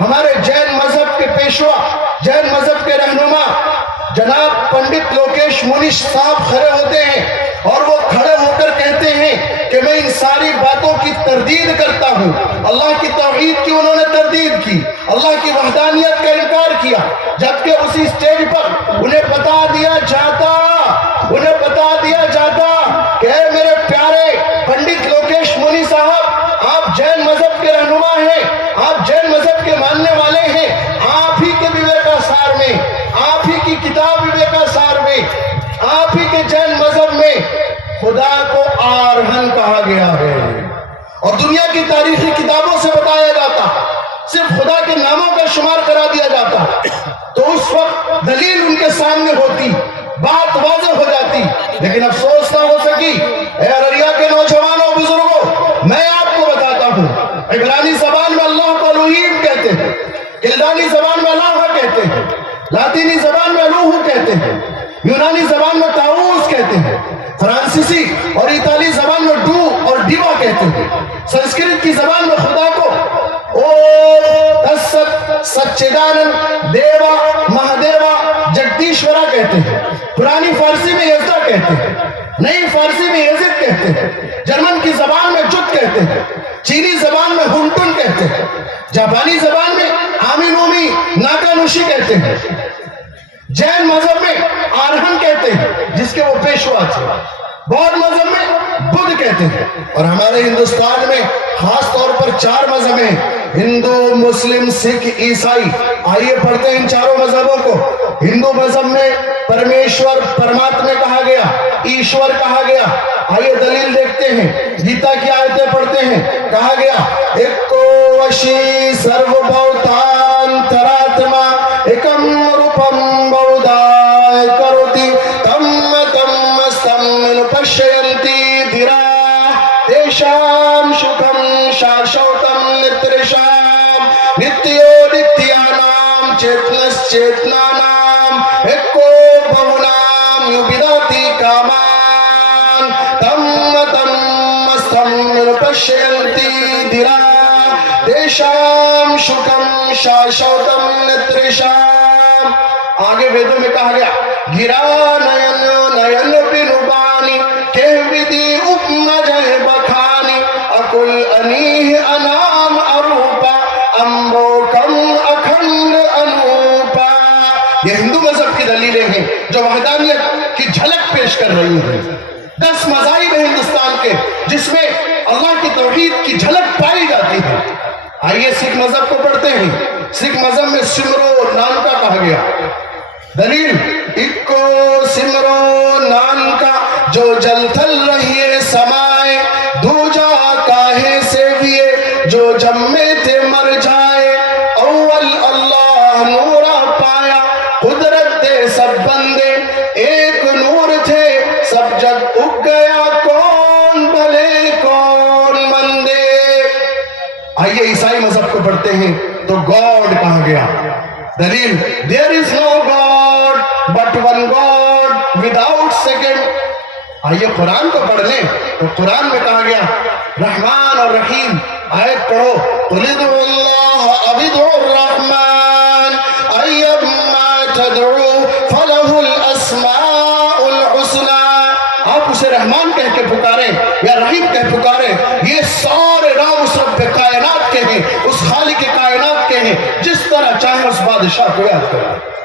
ہمارے جین مذہب کے پیشوا، جین مذہب کے رہنما جناب پنڈت لوکیش منی صاحب کھڑے ہوتے ہیں اور وہ کھڑے ہو کر کہتے ہیں کہ میں ان ساری باتوں کی تردید کرتا ہوں۔ اللہ کی توحید کی انہوں نے تردید کی، اللہ کی وحدانیت کا انکار کیا، جبکہ اسی سٹیج پر انہیں بتا دیا جاتا کہ اے میرے پیارے پنڈت لوکیش منی صاحب، آپ جین مذہب کے رہنما ہیں، آپ جین مذہب کے ماننے والے ہیں، آپ ہی کے وویکاسار میں، آپ ہی کی کتاب وویکاسار میں، آپ ہی کے جین مذہب میں خدا کو آرہن کہا گیا ہے، اور دنیا کی تاریخی کتابوں سے بتایا جاتا، صرف خدا کے ناموں کا شمار کرا دیا جاتا، تو اس وقت دلیل ان کے سامنے ہوتی، بات واضح ہو جاتی، لیکن افسوس نہ ہو سکی۔ اے ارریا کے نوجوانوں بزرگوں، میں آپ کو بتاتا ہوں، عبرانی زبان میں اللہ کو الوہیم کہتے ہیں، کلدانی زبان میں اللہ کہتے ہیں، لاطینی زبان میں الوہ کہتے ہیں، یونانی زبان میں تاؤس کہتے ہیں، فرانسیسی اور ایطالی زبان میں ڈو اور ڈیوا کہتے ہیں، سنسکرت کی زبان میں خدا کو سچیدانند دیوا مہادیوا جگدیشورا کہتے ہیں، پرانی فارسی میں یزدا کہتے ہیں، نئی فارسی میں یزد کہتے ہیں، جرمن کی زبان میں جت کہتے ہیں، چینی زبان میں ہنٹن کہتے ہیں، جاپانی زبان میں آمی نومی ناکانوشی کہتے ہیں، جین مذہب میں آرہن کہتے ہیں جس کے وہ پیشوا تھے، بودھ مذہب میں بدھ کہتے ہیں، اور ہمارے ہندوستان میں خاص طور پر 4 مذہب ہیں، ہندو، مسلم، سکھ، عیسائی۔ آئیے پڑھتے ہیں ان چاروں مذہبوں کو۔ ہندو مذہب میں پرمیشور پرماتما کہا گیا، ایشور کہا گیا۔ آئیے دلیل دیکھتے ہیں، گیتا کی آیتیں پڑھتے ہیں، کہا گیا ایکو وشی سرو بھوتان تراتما ایکم روپم بودھائے کروتی تم تم استم پشینتی دھیرا تیشام شکھم شاشوتم نترشام نتیو نتیانام چیتنس چیتنانام ایکو بہونام یوبداتی کامان تم تم استم پشینتی دھیرا تیشام شکھم شاشوتم نترشام۔ آگے ویدوں میں کہا گیا گرا نین نین بنوبانی کہویدی اپنا جہ بکھانی اکل انیہ انام اروپا امبوکم اکھنڈ انوپا۔ یہ ہندو مذہب کی دلیلیں ہیں جو وحدانیت کی جھلک پیش کر رہی ہیں۔ 10 مذاہب ہیں ہندوستان کے جس میں اللہ کی توحید کی جھلک پائی جاتی ہے۔ آئیے سکھ مذہب کو پڑھتے ہیں۔ سکھ مذہب میں سمرو نام کا کہا گیا، دلیل اکو سمرو نان کا جو جل تھل رہیے سمائے دوجا کاہے سے ویے جو جمے تھے مر جائے اول اللہ نورا پایا قدرت دے سب بندے ایک نور تھے سب جگ اگ گیا کون بھلے کون مندے۔ آئیے عیسائی مذہب کو پڑھتے ہیں تو گاڈ کہا گیا، دلیل there is no God but one God without second۔ آئیے قرآن کو پڑھ لیں تو قرآن میں کہا گیا رحمان اور رحیم۔ آیت پڑھو قُلِ ادْعُوا اللَّهَ أَوِ ادْعُوا الرَّحْمَنَ أَيَّمَّا تَدْعُوا فَلَهُ الْأَسْمَاءُ الْحُسْنَى۔ آپ اسے رحمان کہہ کے پکاریں یا رحیم کہہ پکاریں، یہ سارے نام اس رب کائنات کے ہیں، اس خالق کائنات کے ہیں، جس طرح چاہے اس بادشاہ کو یاد کریں۔